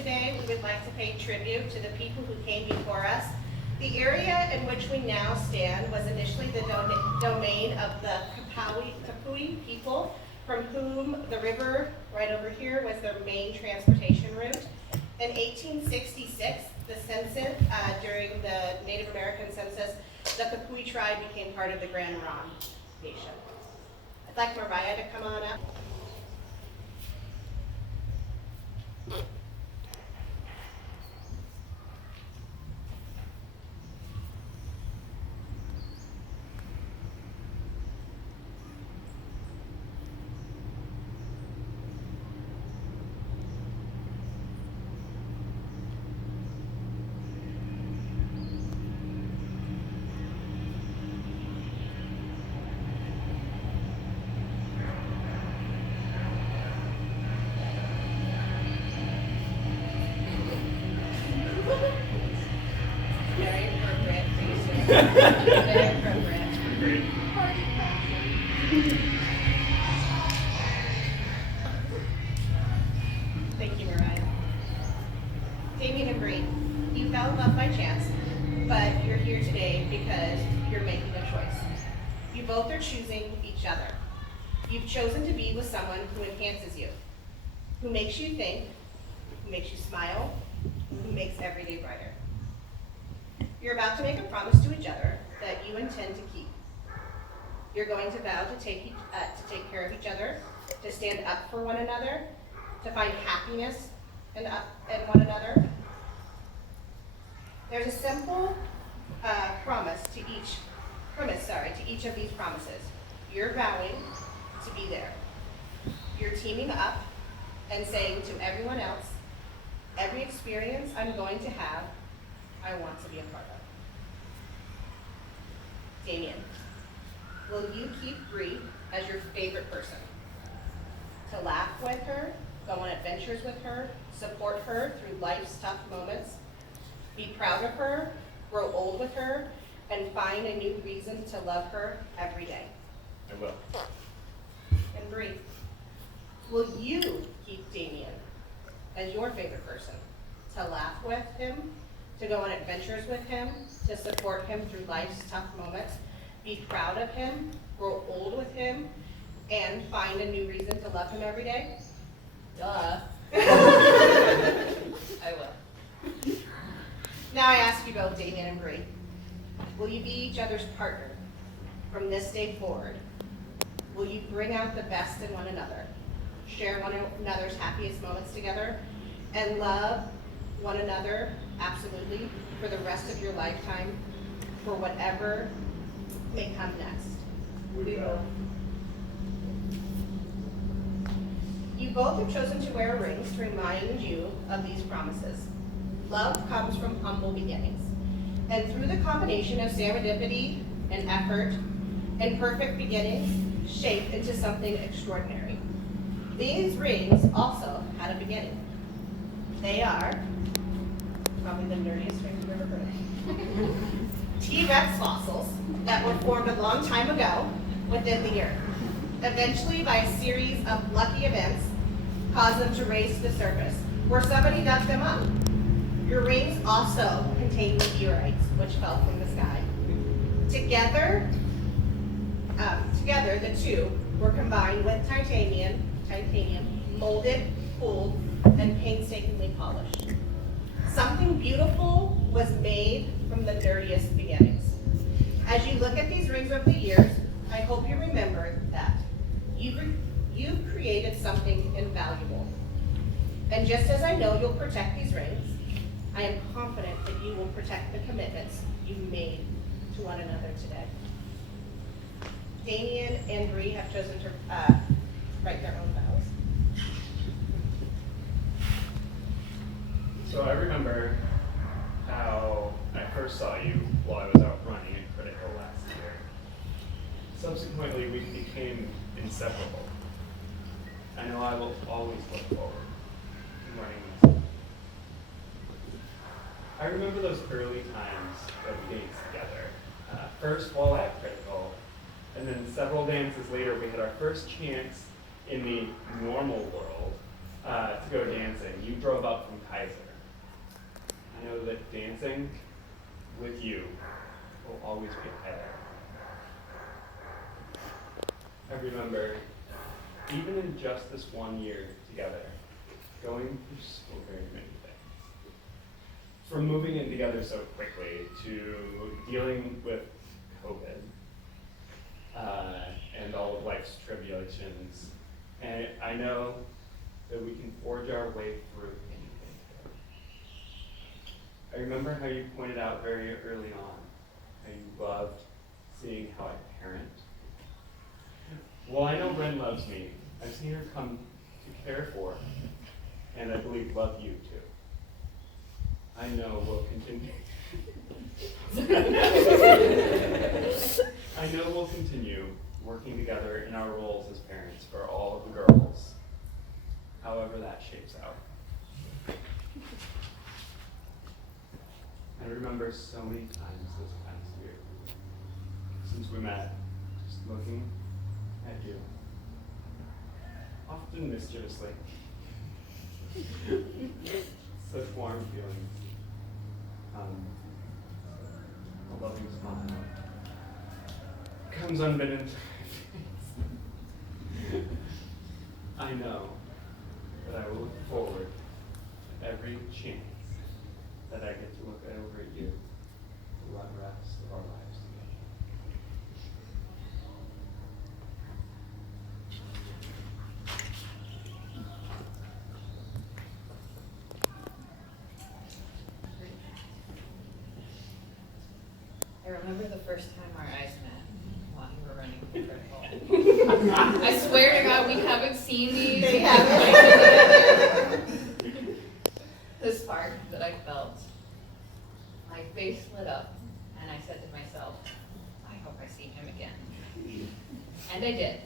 today, we would like to pay tribute to the people who came before us. The area in which we now stand was initially the domain of the Kapui people, from whom the river right over here was their main transportation route. In 1866, the census, during the Native American census, the Kapui tribe became part of the Grand Ronde Nation. I'd like Mariah to come on up. Very appropriate for you, sir. Very appropriate. Thank you, Mariah. Damien and Bree, you fell in love by chance, but you're here today because you're making a choice. You both are choosing each other. You've chosen to be with someone who enhances you, who makes you think, who makes you smile, who makes every day brighter. You're about to make a promise to each other that you intend to keep. You're going to vow to take care of each other, to stand up for one another, to find happiness in one another. There's a simple premise to each of these promises. You're vowing to be there. You're teaming up and saying to everyone else, every experience I'm going to have, I want to be a part of. Damien, will you keep Bree as your favorite person? To laugh with her, go on adventures with her, support her through life's tough moments, be proud of her, grow old with her, and find a new reason to love her every day? I will. And Bree, will you keep Damien as your favorite person? To laugh with him, to go on adventures with him, to support him through life's tough moments, be proud of him, grow old with him, and find a new reason to love him every day? Duh. I will. Now I ask you both, Damien and Bree, will you be each other's partner from this day forward? Will you bring out the best in one another, share one another's happiest moments together, and love one another absolutely for the rest of your lifetime, for whatever may come next? We will. You both have chosen to wear rings to remind you of these promises. Love comes from humble beginnings, and through the combination of serendipity and effort and perfect beginnings, shape into something extraordinary. These rings also had a beginning. They are probably the nerdiest rings you've ever heard of. T-Rex fossils that were formed a long time ago within the earth. Eventually, by a series of lucky events, caused them to raise to the surface, where somebody dug them up. Your rings also contain meteorites, which fell from the sky. Together, the two were combined with titanium, molded, cooled, and painstakingly polished. Something beautiful was made from the dirtiest beginnings. As you look at these rings over the years, I hope you remember that you've created something invaluable. And just as I know you'll protect these rings, I am confident that you will protect the commitments you made to one another today. Damien and Bree have chosen to write their own vows. So I remember how I first saw you while I was out running at Critical last year. Subsequently, we became inseparable. I know I will always look forward to running with you. I remember those early times of games together. First while at Critical, and then several dances later, we had our first chance in the normal world to go dancing. You drove up from Kaiser. I know that dancing with you will always be a highlight. I remember, even in just this 1 year together, going through so very many things. From moving in together so quickly to dealing with COVID and all of life's tribulations. And I know that we can forge our way through anything. I remember how you pointed out very early on how you loved seeing how I parent. Well, I know Ren loves me. I've seen her come to care for, and I believe love you too. I know we'll continue. I know we'll continue working together in our roles as parents for all of the girls, however that shapes out. I remember so many times this past year, since we met, just looking at you, often mischievously. Such warm feelings. A loving smile comes unbidden to my face. I know that I will look forward to every chance that I get to look over at you the rest of our lives together. I remember the first time our eyes met while you were running the critical. I swear to God, we haven't seen these. They haven't. The spark that I felt, my face lit up, and I said to myself, I hope I see him again. And I did.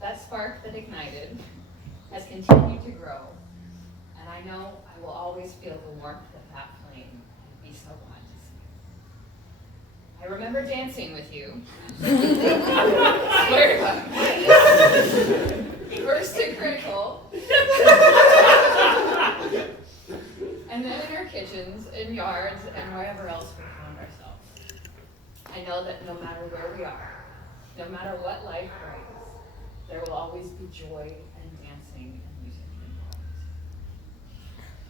That spark that ignited has continued to grow, and I know I will always feel the warmth of that flame and be so glad to see you. I remember dancing with you. Swear to God. First to critical. And then in our kitchens, in yards, and wherever else we found ourselves. I know that no matter where we are, no matter what life brings, there will always be joy and dancing and music involved.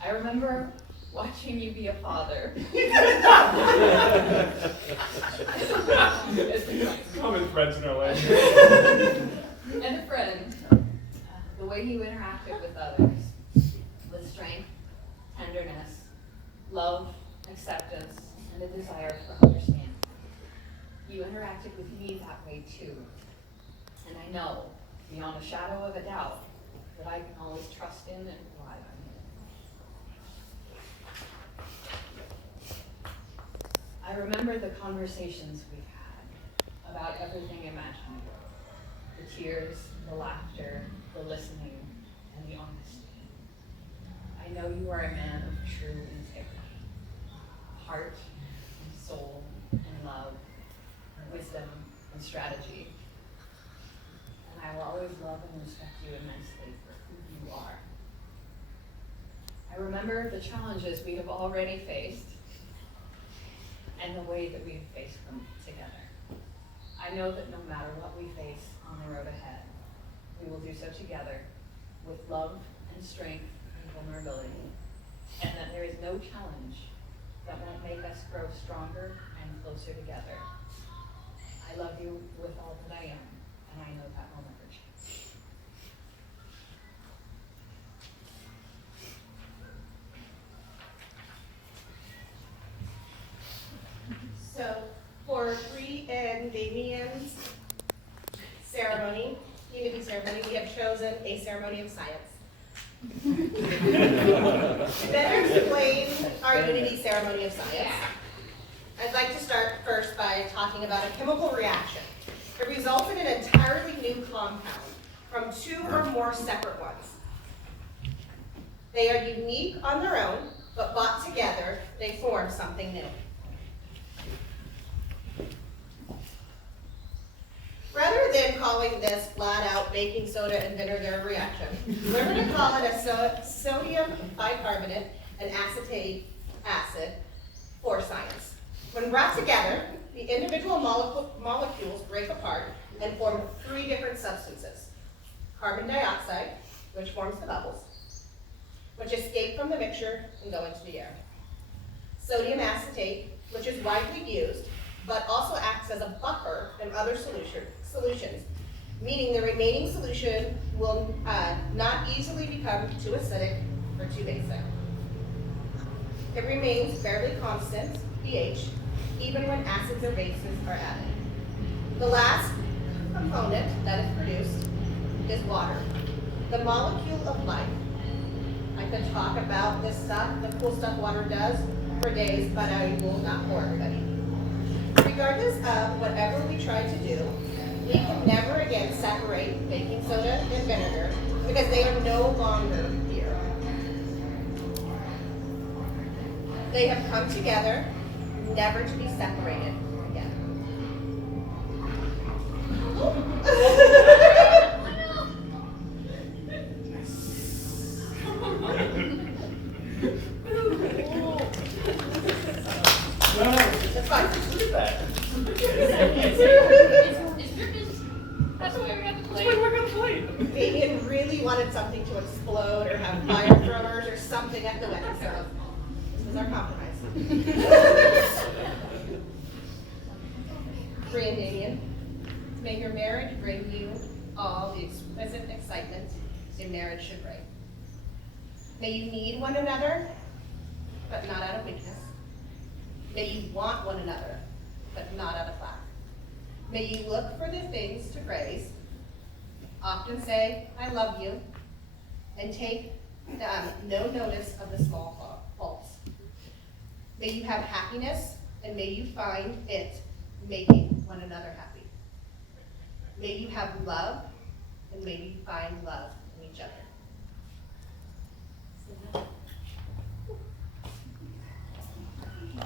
I remember watching you be a father. Common threads in our life. And a friend, the way you interacted with others, with strength, tenderness, love, acceptance, and a desire for understanding. You interacted with me that way too. And I know, beyond a shadow of a doubt, that I can always trust in and rely on you. I remember the conversations we've had about everything imaginable. The tears, the laughter, the listening, and the honesty. I know you are a man of true integrity, heart and soul and love, and wisdom and strategy. And I will always love and respect you immensely for who you are. I remember the challenges we have already faced and the way that we have faced them together. I know that no matter what we face on the road ahead, we will do so together with love and strength and vulnerability, and that there is no challenge that won't make us grow stronger and closer together. I love you with all that I am, and I know that will never change. So for Bree and Damien's ceremony, unity ceremony, we have chosen a ceremony of science. To better explain our unity ceremony of science, I'd like to start first by talking about a chemical reaction. It results in an entirely new compound from two or more separate ones. They are unique on their own, but brought together, they form something new. Rather than calling this flat out baking soda and vinegar reaction. We're going to call it a sodium bicarbonate and acetate acid for science. When brought together, the individual molecules break apart and form 3 different substances. Carbon dioxide, which forms the bubbles, which escape from the mixture and go into the air. Sodium acetate, which is widely used, but also acts as a buffer in other solutions, meaning the remaining solution will not easily become too acidic or too basic. It remains fairly constant pH, even when acids or bases are added. The last component that is produced is water, the molecule of life. I could talk about this stuff, the cool stuff water does, for days, but I will not bore everybody. Regardless of whatever we try to do, we can never again separate baking soda and vinegar because they are no longer here. They have come together, never to be separated again. That's fine. Look at that. That's the way we're gonna play. That's why we're gonna play. Damien really wanted something to explode or have flamethrowers or something at the wedding, so this was our compromise. Bree and Damien, may your marriage bring you all the exquisite excitement a marriage should bring. May you need one another, but not out of weakness. May you want one another, but not out of lack. May you look for the things to praise, often say, I love you, and take no notice of the small faults. May you have happiness, and may you find it making one another happy. May you have love, and may you find love in each other.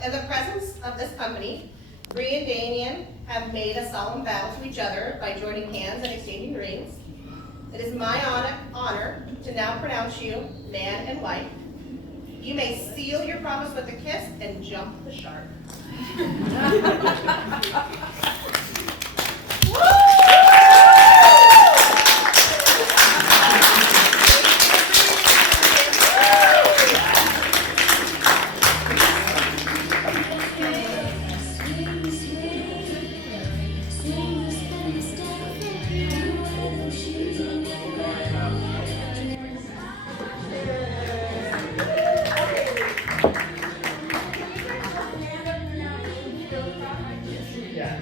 In the presence of this company, Bree and Damien have made a solemn vow to each other by joining hands and exchanging rings. It is my honor to now pronounce you man and wife. You may seal your promise with a kiss and jump the shark. Yes.